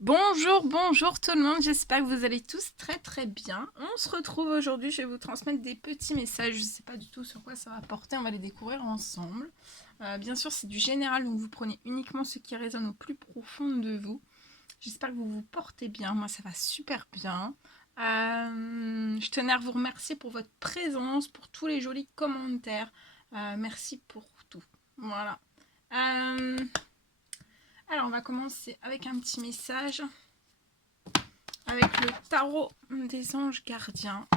Bonjour, bonjour tout le monde, j'espère que vous allez tous très bien. On se retrouve aujourd'hui, je vais vous transmettre des petits messages, je ne sais pas du tout sur quoi ça va porter, on va les découvrir ensemble. Bien sûr c'est du général, donc vous prenez uniquement ce qui résonne au plus profond de vous. J'espère que vous vous portez bien, moi ça va super bien. Je tenais à vous remercier pour votre présence, pour tous les jolis commentaires. Merci pour tout. Voilà. Alors on va commencer avec un petit message avec le tarot des anges gardiens.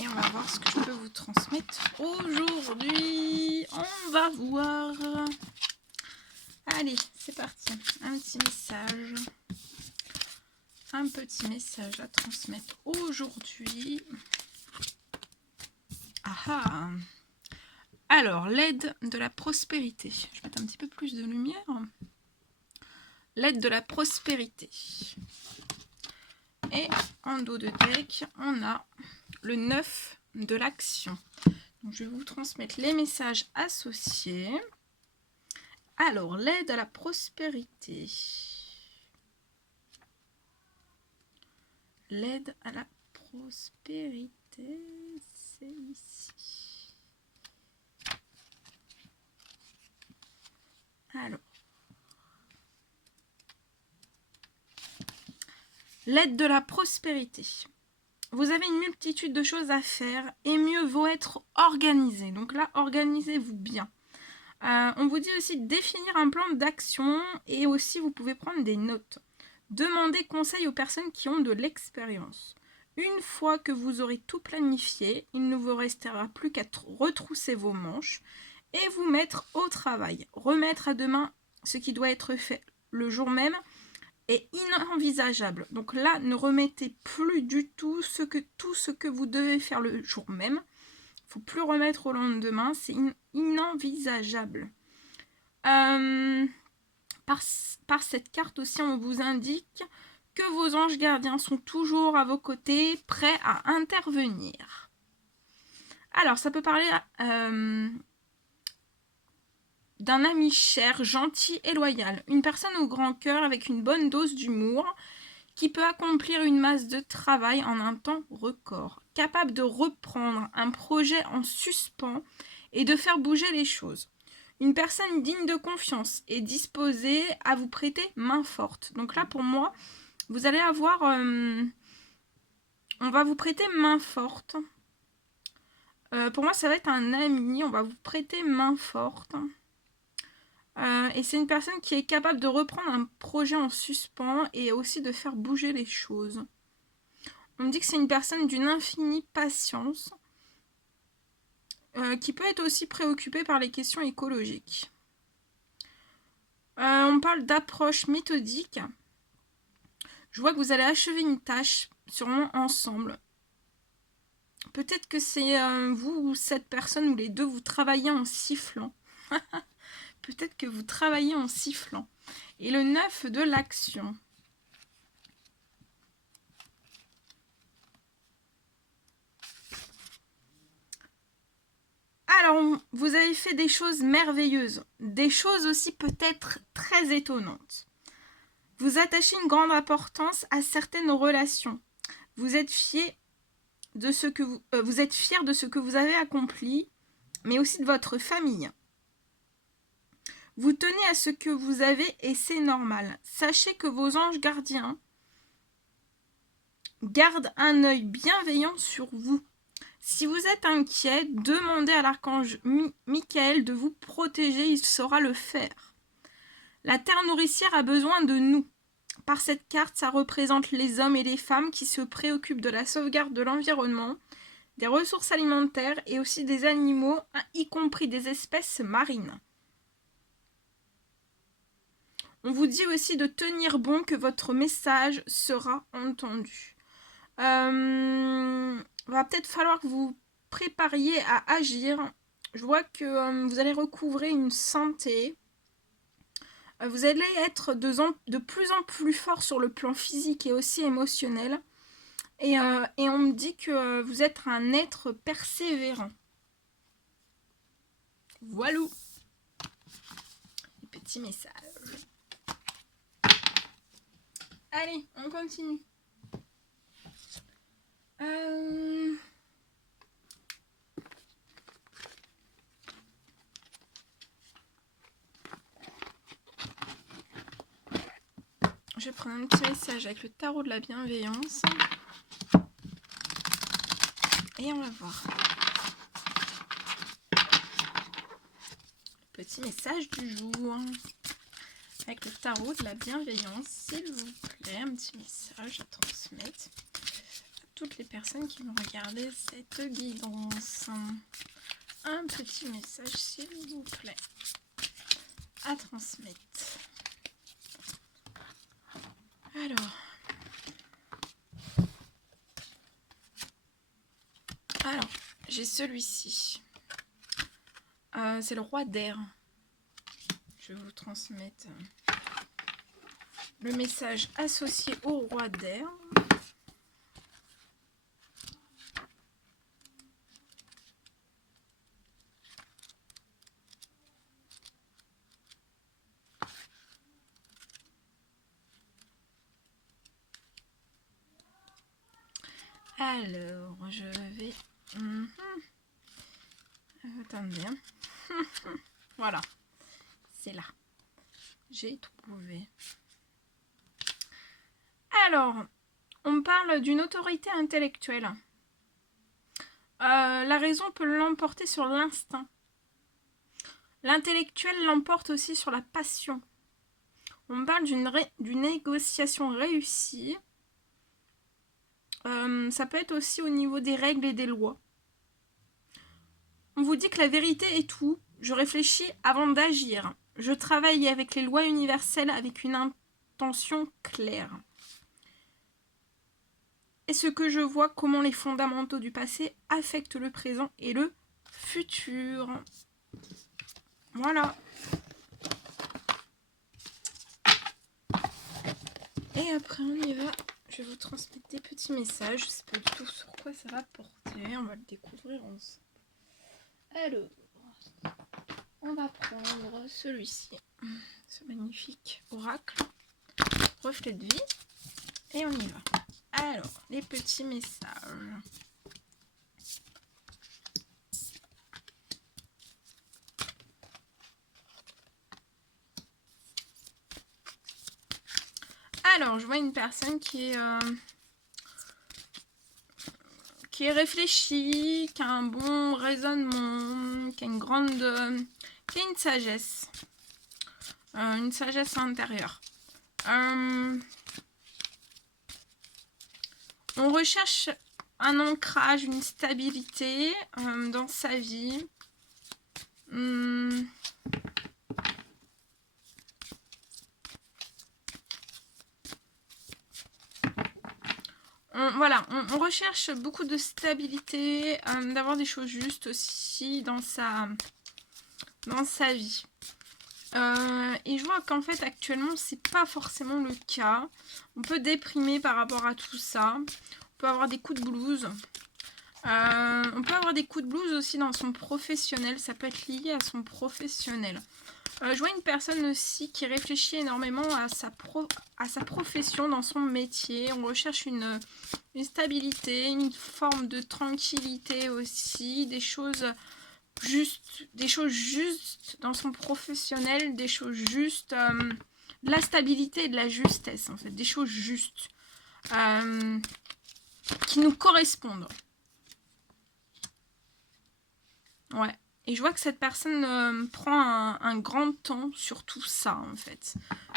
Et on va voir ce que je peux vous transmettre aujourd'hui. On va voir. Allez, c'est parti. Un petit message. Un petit message à transmettre aujourd'hui. Ah. Alors, l'aide de la prospérité. Je vais mettre un petit peu plus de lumière. L'aide de la prospérité. Et en dos de deck, on a le 9 de l'action. Donc, je vais vous transmettre les messages associés. Alors, l'aide à la prospérité. L'aide à la prospérité, c'est ici. Alors. L'aide de la prospérité. Vous avez une multitude de choses à faire et mieux vaut être organisé. Donc là, organisez-vous bien. On vous dit aussi de définir un plan d'action et aussi vous pouvez prendre des notes. Demandez conseil aux personnes qui ont de l'expérience. Une fois que vous aurez tout planifié, il ne vous restera plus qu'à retrousser vos manches et vous mettre au travail. Remettre à demain ce qui doit être fait le jour même est inenvisageable. Donc là, ne remettez plus du tout tout ce que vous devez faire le jour même. Il ne faut plus remettre au lendemain, c'est inenvisageable. Par cette carte aussi, on vous indique que vos anges gardiens sont toujours à vos côtés, prêts à intervenir. Alors, ça peut parler d'un ami cher, gentil et loyal. Une personne au grand cœur avec une bonne dose d'humour qui peut accomplir une masse de travail en un temps record. Capable de reprendre un projet en suspens et de faire bouger les choses. Une personne digne de confiance et disposée à vous prêter main forte. Donc là, pour moi, vous allez avoir... on va vous prêter main forte. Pour moi, ça va être un ami. On va vous prêter main forte. Et c'est une personne qui est capable de reprendre un projet en suspens et aussi de faire bouger les choses. On me dit que c'est une personne d'une infinie patience, qui peut être aussi préoccupée par les questions écologiques. On parle d'approche méthodique. Je vois que vous allez achever une tâche, sûrement ensemble. Peut-être que c'est vous ou cette personne ou les deux, vous travaillez en sifflant. Peut-être que vous travaillez en sifflant. Et le 9 de l'action. Alors, vous avez fait des choses merveilleuses. Des choses aussi peut-être très étonnantes. Vous attachez une grande importance à certaines relations. Vous êtes fier de ce que vous êtes fier de ce que vous avez accompli, mais aussi de votre famille. Vous tenez à ce que vous avez et c'est normal. Sachez que vos anges gardiens gardent un œil bienveillant sur vous. Si vous êtes inquiet, demandez à l'archange Michael de vous protéger, il saura le faire. La terre nourricière a besoin de nous. Par cette carte, ça représente les hommes et les femmes qui se préoccupent de la sauvegarde de l'environnement, des ressources alimentaires et aussi des animaux, y compris des espèces marines. On vous dit aussi de tenir bon, que votre message sera entendu. Va peut-être falloir que vous prépariez à agir. Je vois que vous allez recouvrer une santé. Vous allez être de plus en plus fort sur le plan physique et aussi émotionnel. Et on me dit que vous êtes un être persévérant. Voilà. petit message. Allez, on continue. Je vais prendre un petit message avec le tarot de la bienveillance. Et on va voir. Le petit message du jour. Avec le tarot de la bienveillance, s'il vous plaît, un petit message à transmettre à toutes les personnes qui vont regarder cette guidance. Un petit message, s'il vous plaît, à transmettre. Alors, j'ai celui-ci. C'est le roi d'air. Je vais vous transmettre le message associé au roi d'air. Alors, je vais... Attendez. Voilà. C'est là. J'ai trouvé. Alors, on parle d'une autorité intellectuelle. La raison peut l'emporter sur l'instinct. L'intellectuel l'emporte aussi sur la passion. On parle d'une négociation réussie. Ça peut être aussi au niveau des règles et des lois. On vous dit que la vérité est tout. Je réfléchis avant d'agir. Je travaille avec les lois universelles avec une intention claire. Et ce que je vois, comment les fondamentaux du passé affectent le présent et le futur. Voilà. Et après on y va. Je vais vous transmettre des petits messages. Je ne sais pas du tout sur quoi ça va porter. On va le découvrir ensemble. Alors, on va prendre celui-ci. Ce magnifique oracle. Reflet de vie. Et on y va. Alors, les petits messages. Alors, je vois une personne qui est réfléchie, qui a un bon raisonnement, qui a une grande... qui a une sagesse intérieure. On recherche un ancrage, une stabilité dans sa vie. On recherche beaucoup de stabilité, d'avoir des choses justes aussi dans sa vie. Et je vois qu'en fait actuellement c'est pas forcément le cas. On peut déprimer par rapport à tout ça. On peut avoir des coups de blues. On peut avoir des coups de blues aussi dans son professionnel. Ça peut être lié à son professionnel. Je vois une personne aussi qui réfléchit énormément à sa profession dans son métier. On recherche une stabilité, une forme de tranquillité aussi, des choses justes dans son professionnel, des choses justes, de la stabilité et de la justesse en fait, des choses justes qui nous correspondent. Ouais. Et je vois que cette personne prend un grand temps sur tout ça, en fait.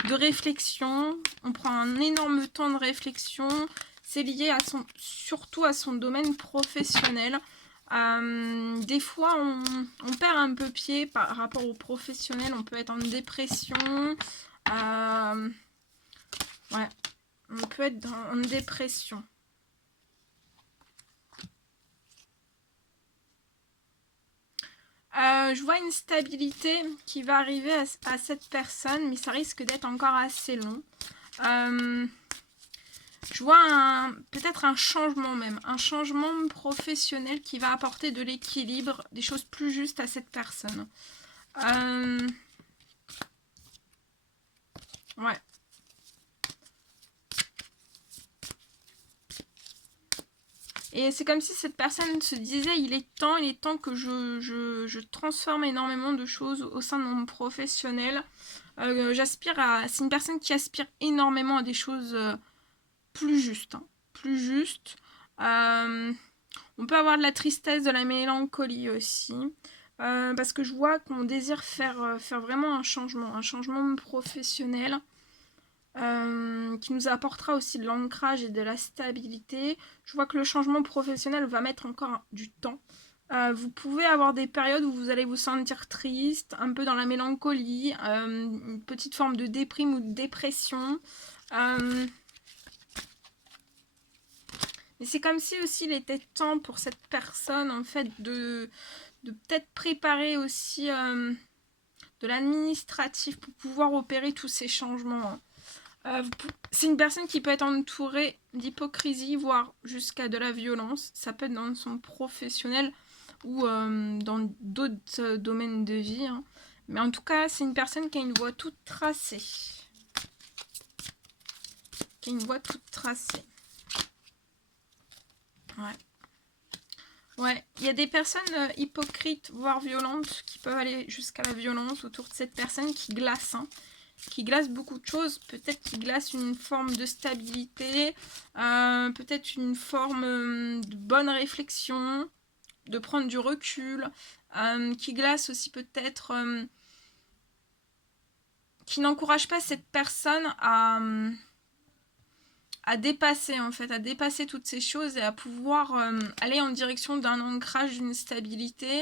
De réflexion. On prend un énorme temps de réflexion. C'est lié surtout à son domaine professionnel. Des fois, on perd un peu pied par rapport au professionnel. On peut être en dépression. Ouais. On peut être en dépression. Je vois une stabilité qui va arriver à cette personne, mais ça risque d'être encore assez long. Je vois peut-être un changement même, un changement professionnel qui va apporter de l'équilibre, des choses plus justes à cette personne. Ouais. Et c'est comme si cette personne se disait, il est temps que je transforme énormément de choses au sein de mon professionnel. C'est une personne qui aspire énormément à des choses plus justes. Hein, plus justes. On peut avoir de la tristesse, de la mélancolie aussi. Parce que je vois qu'on désire faire vraiment un changement professionnel. Qui nous apportera aussi de l'ancrage et de la stabilité. Je vois que le changement professionnel va mettre encore du temps. Vous pouvez avoir des périodes où vous allez vous sentir triste, un peu dans la mélancolie, une petite forme de déprime ou de dépression. Mais c'est comme si aussi il était temps pour cette personne en fait de peut-être préparer aussi de l'administratif pour pouvoir opérer tous ces changements. C'est une personne qui peut être entourée d'hypocrisie, voire jusqu'à de la violence. Ça peut être dans son professionnel ou dans d'autres domaines de vie. Hein. Mais en tout cas, c'est une personne qui a une voie toute tracée. Ouais. Ouais, il y a des personnes hypocrites, voire violentes, qui peuvent aller jusqu'à la violence autour de cette personne qui glace. Hein. Qui glace beaucoup de choses, peut-être qui glace une forme de stabilité, peut-être une forme de bonne réflexion, de prendre du recul, qui glace aussi peut-être, qui n'encourage pas cette personne à dépasser en fait, à dépasser toutes ces choses et à pouvoir aller en direction d'un ancrage, d'une stabilité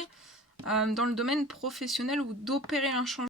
dans le domaine professionnel ou d'opérer un changement.